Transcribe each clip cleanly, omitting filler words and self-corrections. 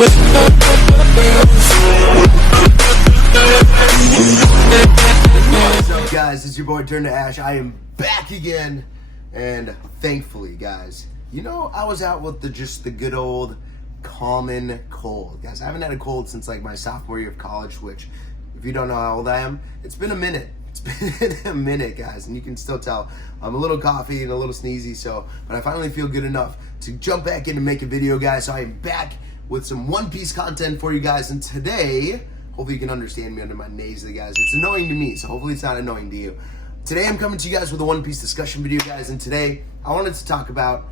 What's up, guys? It's your boy Turn to Ash. I am back again, and thankfully, guys, you know, I was out with the good old common cold. Guys, I haven't had a cold since like my sophomore year of college, which, if you don't know how old I am, it's been a minute. It's been a minute, guys, and you can still tell I'm a little coffee and a little sneezy, but I finally feel good enough to jump back in and make a video, guys. So I am back with some One Piece content for you guys, and today, hopefully you can understand me under my nasally, guys. It's annoying to me, so hopefully it's not annoying to you. Today I'm coming to you guys with a One Piece discussion video, guys, and today I wanted to talk about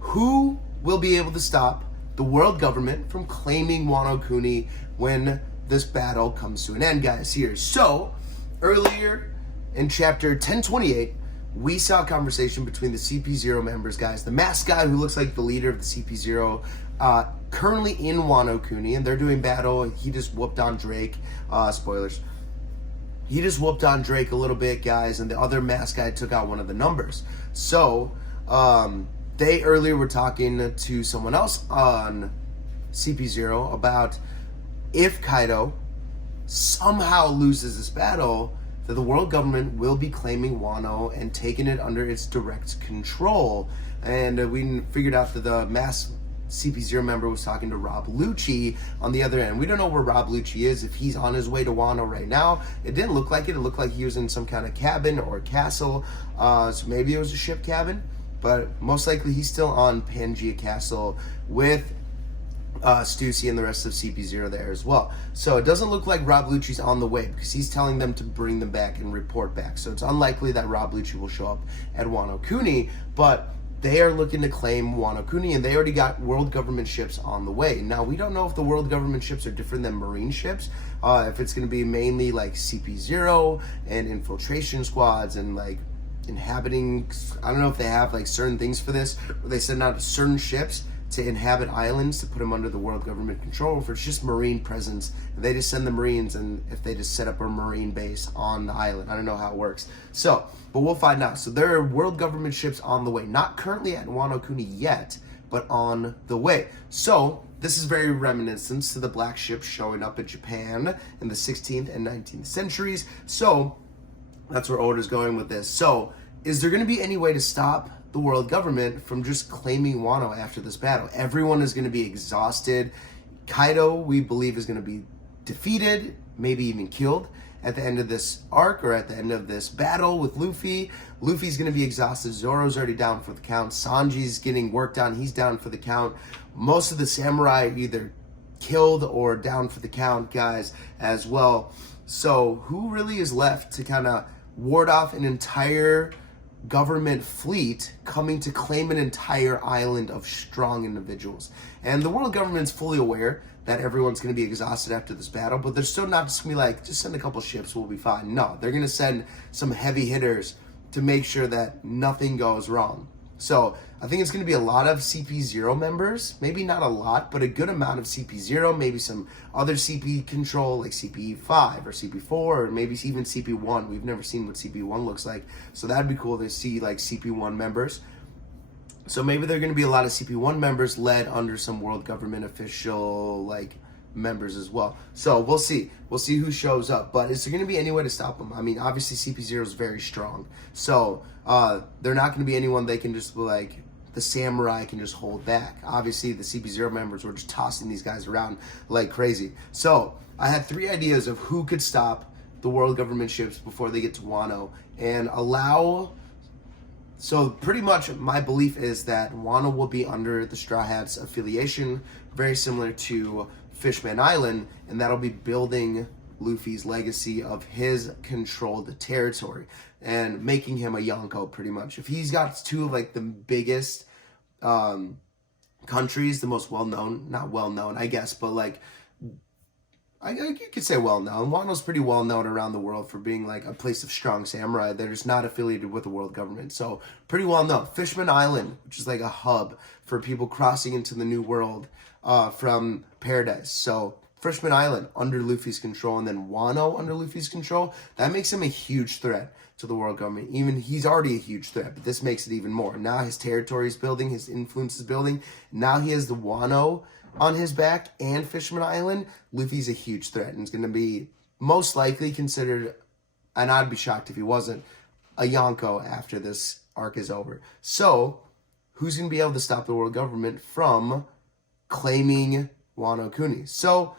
who will be able to stop the world government from claiming Wano Kuni when this battle comes to an end, guys, here. So, earlier in chapter 1028, we saw a conversation between the CP0 members, guys. The masked guy who looks like the leader of the CP0, currently in Wano Kuni, and they're doing battle. He just whooped on Drake. Spoilers. He just whooped on Drake a little bit, guys, and the other masked guy took out one of the numbers. So, they earlier were talking to someone else on CP0 about if Kaido somehow loses this battle, that the world government will be claiming Wano and taking it under its direct control. And we figured out that the mass CP0 member was talking to Rob Lucci on the other end. We don't know where Rob Lucci is, if he's on his way to Wano right now. It didn't look like it. It looked like he was in some kind of cabin or castle. So maybe it was a ship cabin, but most likely he's still on Pangea Castle with Stussy and the rest of CP0 there as well. So it doesn't look like Rob Lucci's on the way, because he's telling them to bring them back and report back. So it's unlikely that Rob Lucci will show up at Wano Kuni, but they are looking to claim Wano Kuni, and they already got world government ships on the way. Now, we don't know if the world government ships are different than marine ships, if it's going to be mainly like CP0 and infiltration squads and like inhabiting, I don't know if they have like certain things for this, where they send out certain ships to inhabit islands to put them under the world government control, or if it's just marine presence, they just send the Marines, and if they just set up a marine base on the island. I don't know how it works. So, but we'll find out. So there are world government ships on the way, not currently at Wano Kuni yet, but on the way. So this is very reminiscent to the black ships showing up in Japan in the 16th and 19th centuries. So that's where Oda's going with this. So is there going to be any way to stop the world government from just claiming Wano after this battle? Everyone is going to be exhausted. Kaido, we believe, is going to be defeated, maybe even killed at the end of this arc, or at the end of this battle with Luffy. Luffy's going to be exhausted. Zoro's already down for the count. Sanji's getting worked on. He's down for the count. Most of the samurai are either killed or down for the count, guys, as well. So who really is left to kind of ward off an entire government fleet coming to claim an entire island of strong individuals? And the world government's fully aware that everyone's going to be exhausted after this battle, but they're still not just going to be like, just send a couple ships, we'll be fine. No, they're going to send some heavy hitters to make sure that nothing goes wrong. So I think it's going to be a lot of CP0 members, maybe not a lot, but a good amount of CP0, maybe some other CP control like CP5 or CP4, or maybe even CP1. We've never seen what CP1 looks like, so that'd be cool to see like CP1 members. So maybe there are going to be a lot of CP1 members led under some world government official like members as well. So we'll see who shows up, but is there going to be any way to stop them? I mean, obviously CP0 is very strong, so they're not going to be anyone they can just like, the samurai can just hold back. Obviously the CP0 members were just tossing these guys around like crazy. So I had 3 ideas of who could stop the world government ships before they get to Wano and allow. So pretty much my belief is that Wano will be under the Straw Hats affiliation, very similar to Fishman Island, and that'll be building Luffy's legacy of his controlled territory and making him a Yonko pretty much. If he's got 2 of like the biggest countries, the most well-known, not well-known I guess, but like you could say well-known. Wano's pretty well-known around the world for being like a place of strong samurai. They're just not affiliated with the world government. So pretty well-known. Fishman Island, which is like a hub for people crossing into the new world from Paradise. So Fishman Island under Luffy's control, and then Wano under Luffy's control. That makes him a huge threat to the world government. Even he's already a huge threat, but this makes it even more. Now his territory is building, his influence is building. Now he has the Wano on his back and Fisherman Island, Luffy's a huge threat and is going to be most likely considered, and I'd be shocked if he wasn't, a Yonko after this arc is over. So, who's going to be able to stop the world government from claiming Wano Kuni? So,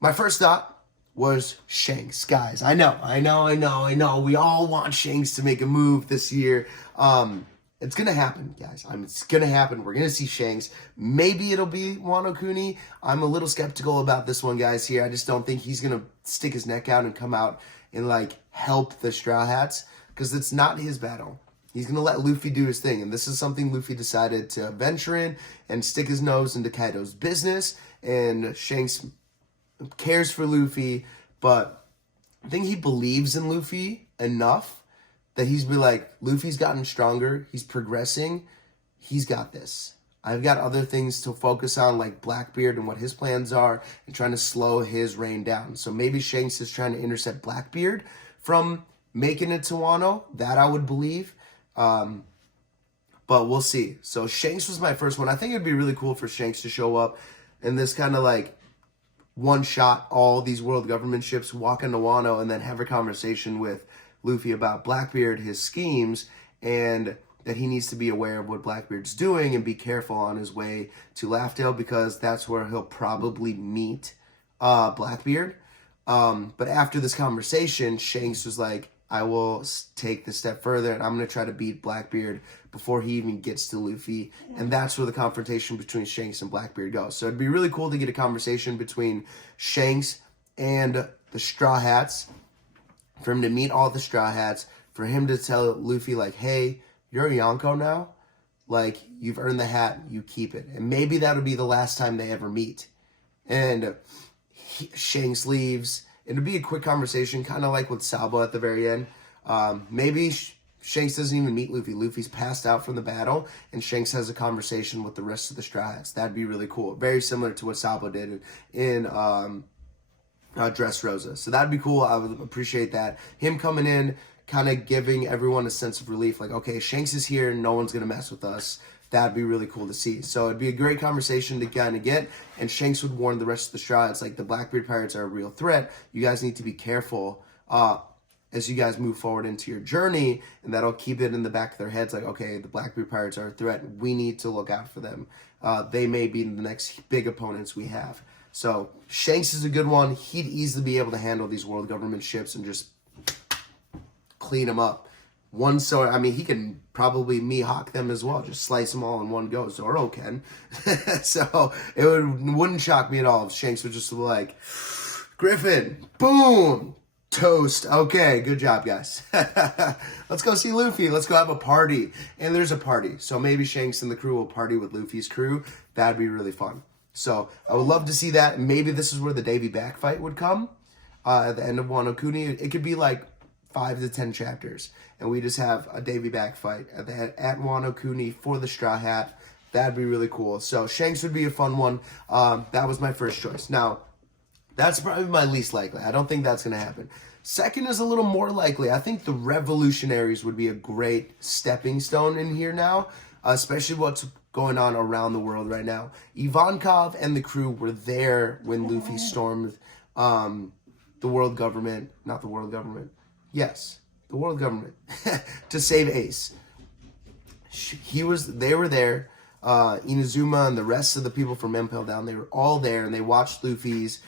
my first thought was Shanks. Guys, I know. We all want Shanks to make a move this year. It's going to happen, guys. It's going to happen. We're going to see Shanks. Maybe it'll be Wano Kuni. I'm a little skeptical about this one, guys, here. I just don't think he's going to stick his neck out and come out and, like, help the Straw Hats, because it's not his battle. He's going to let Luffy do his thing, and this is something Luffy decided to venture in and stick his nose into Kaido's business, and Shanks cares for Luffy, but I think he believes in Luffy enough that he's be like, Luffy's gotten stronger, he's progressing, he's got this. I've got other things to focus on, like Blackbeard and what his plans are, and trying to slow his reign down. So maybe Shanks is trying to intercept Blackbeard from making it to Wano. That I would believe. But we'll see. So Shanks was my first one. I think it'd be really cool for Shanks to show up in this kind of like one-shot, all these world government ships walk into Wano and then have a conversation with Luffy about Blackbeard, his schemes, and that he needs to be aware of what Blackbeard's doing and be careful on his way to Laughdale, because that's where he'll probably meet Blackbeard. But after this conversation, Shanks was like, I will take the step further, and I'm going to try to beat Blackbeard before he even gets to Luffy. And that's where the confrontation between Shanks and Blackbeard goes. So it'd be really cool to get a conversation between Shanks and the Straw Hats, for him to meet all the Straw Hats, for him to tell Luffy, like, hey, you're a Yonko now. Like, you've earned the hat, you keep it. And maybe that'll be the last time they ever meet. And Shanks leaves. It'll be a quick conversation, kind of like with Sabo at the very end. Maybe Shanks doesn't even meet Luffy. Luffy's passed out from the battle, and Shanks has a conversation with the rest of the Straw Hats. That'd be really cool. Very similar to what Sabo did in Dressrosa. So that'd be cool. I would appreciate that. Him coming in, kind of giving everyone a sense of relief. Like, okay, Shanks is here. No one's going to mess with us. That'd be really cool to see. So it'd be a great conversation to kind of get. And Shanks would warn the rest of the Straw Hats, like, the Blackbeard Pirates are a real threat. You guys need to be careful as you guys move forward into your journey. And that'll keep it in the back of their heads. Like, okay, the Blackbeard Pirates are a threat. We need to look out for them. They may be the next big opponents we have. So Shanks is a good one. He'd easily be able to handle these world government ships and just clean them up. He can probably Mihawk them as well. Just slice them all in one go. Zoro can. So it wouldn't shock me at all if Shanks would just be like, Griffin, boom, toast. Okay, good job, guys. Let's go see Luffy. Let's go have a party. And there's a party. So maybe Shanks and the crew will party with Luffy's crew. That'd be really fun. So I would love to see that. Maybe this is where the Davy Back fight would come at the end of Wano Kuni. It could be like 5 to 10 chapters, and we just have a Davy Back fight at Wano Kuni for the Straw Hat. That'd be really cool. So Shanks would be a fun one. That was my first choice. Now, that's probably my least likely. I don't think that's going to happen. Second is a little more likely. I think the Revolutionaries would be a great stepping stone in here now, especially what's going on around the world right now. Ivankov and the crew were there when Luffy stormed the world government, not the world government. Yes, the world government to save Ace. They were there. Inazuma and the rest of the people from Impel Down, they were all there, and they watched Luffy's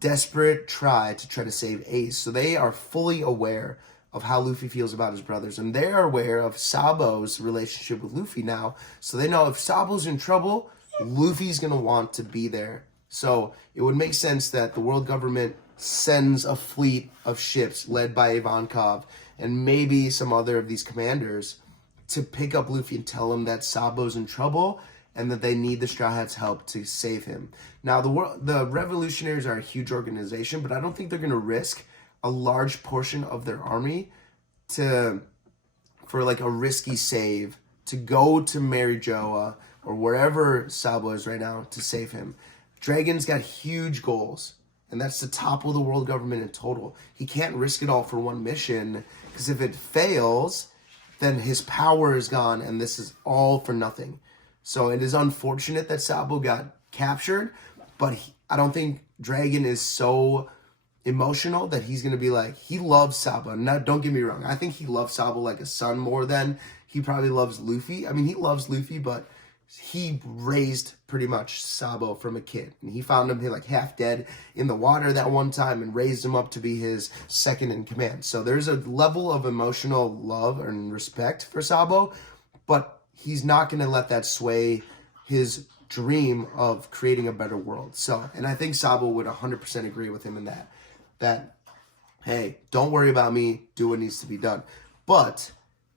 desperate try to save Ace. So they are fully aware of how Luffy feels about his brothers, and they are aware of Sabo's relationship with Luffy now. So they know if Sabo's in trouble, Luffy's gonna want to be there. So it would make sense that the world government sends a fleet of ships led by Ivankov and maybe some other of these commanders to pick up Luffy and tell him that Sabo's in trouble and that they need the Straw Hats' help to save him. Now, the Revolutionaries are a huge organization, but I don't think they're going to risk a large portion of their army for like a risky save to go to Mary Joa or wherever Sabo is right now to save him. Dragon's got huge goals, and that's to topple the world government in total. He can't risk it all for one mission, because if it fails, then his power is gone, and this is all for nothing. So it is unfortunate that Sabo got captured, but I don't think Dragon is so emotional that he's gonna be like, he loves Sabo. Now, don't get me wrong, I think he loves Sabo like a son more than he probably loves Luffy. I mean, he loves Luffy, but he raised pretty much Sabo from a kid, and he found him like half dead in the water that one time and raised him up to be his second in command. So there's a level of emotional love and respect for Sabo, but he's not going to let that sway his dream of creating a better world. So, and I think Sabo would 100% agree with him in that, hey, don't worry about me, do what needs to be done. But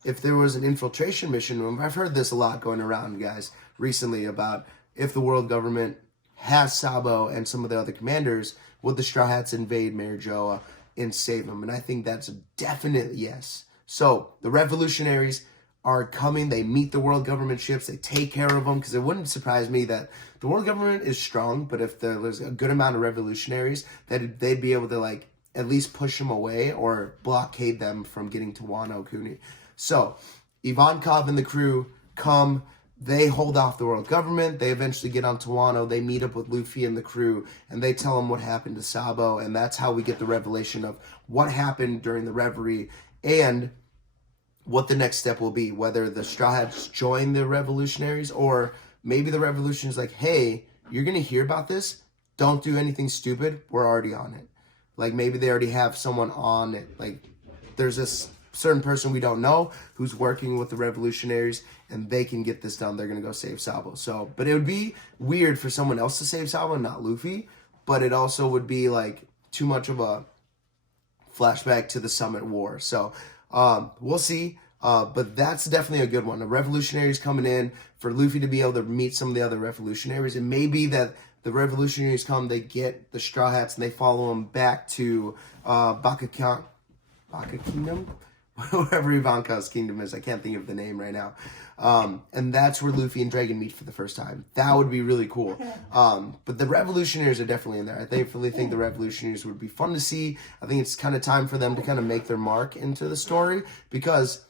if there was an infiltration mission, I've heard this a lot going around, guys, recently about if the world government has Sabo and some of the other commanders, would the Straw Hats invade Marijoa and save him? And I think that's a definite yes. So the revolutionaries are coming. They meet the world government ships. They take care of them, because it wouldn't surprise me that the world government is strong, but if there's a good amount of revolutionaries, that they'd be able to like at least push them away or blockade them from getting to Wano Kuni. So Ivankov and the crew come. They hold off the world government. They eventually get onto Wano. They meet up with Luffy and the crew, and they tell them what happened to Sabo, and that's how we get the revelation of what happened during the reverie and what the next step will be, whether the Straw Hats join the revolutionaries, or maybe the revolutionaries like, hey, you're going to hear about this. Don't do anything stupid. We're already on it. Like, maybe they already have someone on it. Like, there's this certain person we don't know who's working with the revolutionaries, and they can get this done. They're going to go save Sabo. So, but it would be weird for someone else to save Sabo and not Luffy, but it also would be like too much of a flashback to the Summit War. So, we'll see. But that's definitely a good one. The revolutionaries coming in, for Luffy to be able to meet some of the other revolutionaries. It may be that the revolutionaries come, they get the Straw Hats, and they follow them back to Baka Kingdom? Wherever Ivankov's kingdom is. I can't think of the name right now. And that's where Luffy and Dragon meet for the first time. That would be really cool. But the revolutionaries are definitely in there. I definitely think the revolutionaries would be fun to see. I think it's kind of time for them to kind of make their mark into the story, because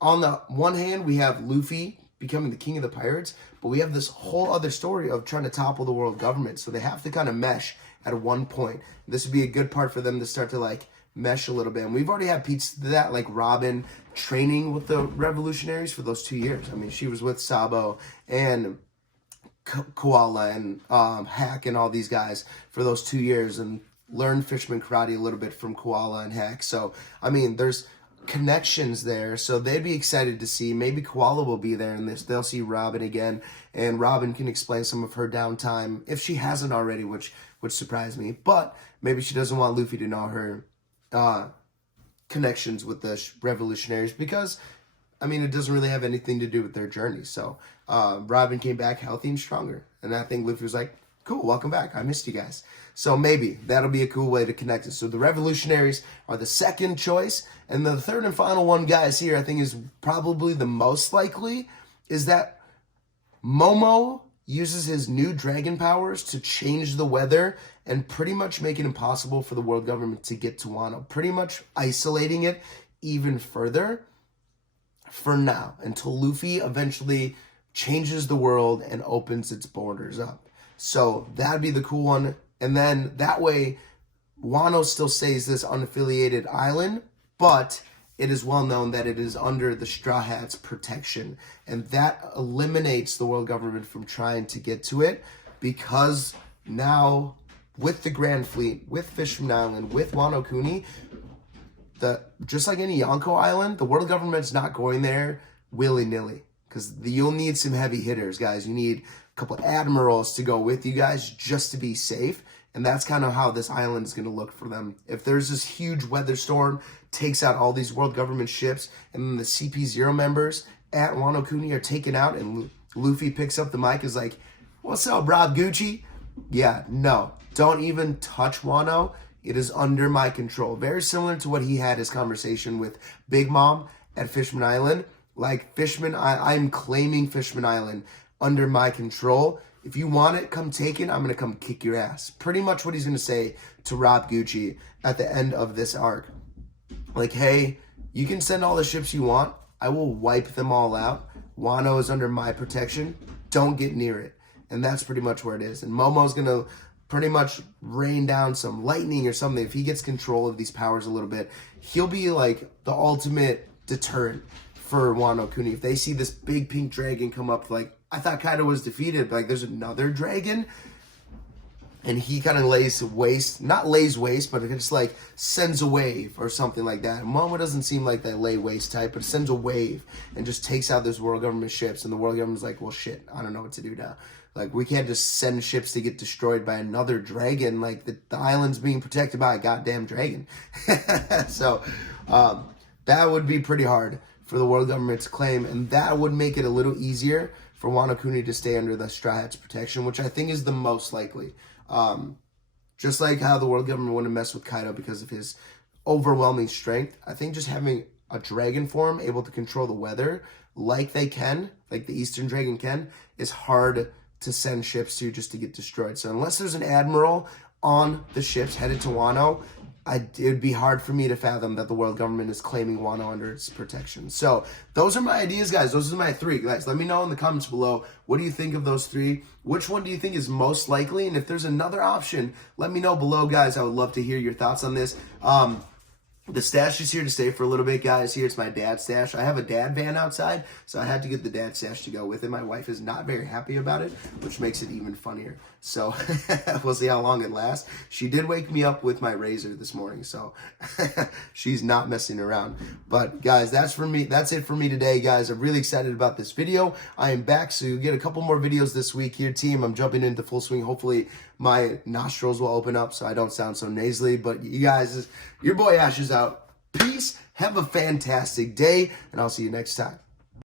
on the one hand, we have Luffy becoming the king of the pirates, but we have this whole other story of trying to topple the world government. So they have to kind of mesh at one point. This would be a good part for them to start to like mesh a little bit. And we've already had pieces of that, like Robin training with the revolutionaries for those 2 years. I mean, she was with Sabo and Koala and Hack and all these guys for those 2 years, and learned fisherman karate a little bit from Koala and Hack. So, I mean, there's connections there, so they'd be excited to see. Maybe Koala will be there in this. They'll see Robin again, and Robin can explain some of her downtime, if she hasn't already, which would surprise me. But maybe she doesn't want Luffy to know her connections with the revolutionaries, because, I mean, it doesn't really have anything to do with their journey. So Robin came back healthy and stronger, and I think Luffy was like, cool, welcome back. I missed you guys. So maybe that'll be a cool way to connect it. So the revolutionaries are the second choice. And the third and final one, guys, here I think is probably the most likely, is that Momo uses his new dragon powers to change the weather and pretty much make it impossible for the world government to get to Wano. Pretty much isolating it even further for now, until Luffy eventually changes the world and opens its borders up. So that'd be the cool one. And then that way, Wano still stays this unaffiliated island, but it is well known that it is under the Straw Hats' protection. And that eliminates the world government from trying to get to it, because now with the Grand Fleet, with Fisherman Island, with Wano Kuni, just like any Yonko Island, the world government's not going there willy-nilly, because you'll need some heavy hitters, guys. You need a couple of admirals to go with you guys just to be safe. And that's kind of how this island is going to look for them. If there's this huge weather storm, takes out all these world government ships, and then the CP0 members at Wano Kuni are taken out, and Luffy picks up the mic, is like, what's up, Rob Gucci? Yeah, no, don't even touch Wano. It is under my control. Very similar to what he had his conversation with Big Mom at Fishman Island. Like, I'm claiming Fishman Island under my control. If you want it, come take it. I'm going to come kick your ass. Pretty much what he's going to say to Rob Gucci at the end of this arc. Like, hey, you can send all the ships you want. I will wipe them all out. Wano is under my protection. Don't get near it. And that's pretty much where it is. And Momo's going to pretty much rain down some lightning or something. If he gets control of these powers a little bit, he'll be like the ultimate deterrent for Wano Kuni. If they see this big pink dragon come up, like, I thought Kaido was defeated, but like there's another dragon, and he kind of not lays waste, but it just like sends a wave or something like that. Momo doesn't seem like that lay waste type, but it sends a wave and just takes out this world government ships, and the world government's like, well, shit, I don't know what to do now. Like, we can't just send ships to get destroyed by another dragon. Like, the island's being protected by a goddamn dragon. So, that would be pretty hard for the world government to claim, and that would make it a little easier for Wano Kuni to stay under the Straw Hat's protection, which I think is the most likely. Just like how the world government wouldn't mess with Kaido because of his overwhelming strength, I think just having a dragon form able to control the weather like they can, like the Eastern Dragon can, is hard to send ships to just to get destroyed. So unless there's an admiral on the ships headed to Wano, it would be hard for me to fathom that the world government is claiming Wano under its protection. So those are my ideas, guys. Those are my three. Guys, let me know in the comments below, what do you think of those three? Which one do you think is most likely? And if there's another option, let me know below, guys. I would love to hear your thoughts on this. The stash is here to stay for a little bit, guys. Here's my dad's stash. I have a dad van outside, so I had to get the dad stash to go with it. My wife is not very happy about it, which makes it even funnier. So we'll see how long it lasts. She did wake me up with my razor this morning, so she's not messing around. But guys, that's it for me today, guys. I'm really excited about this video. I am back, so you'll get a couple more videos this week here, team. I'm jumping into full swing. Hopefully my nostrils will open up so I don't sound so nasally. But you guys, your boy Ash is out. Peace. Have a fantastic day, and I'll see you next time.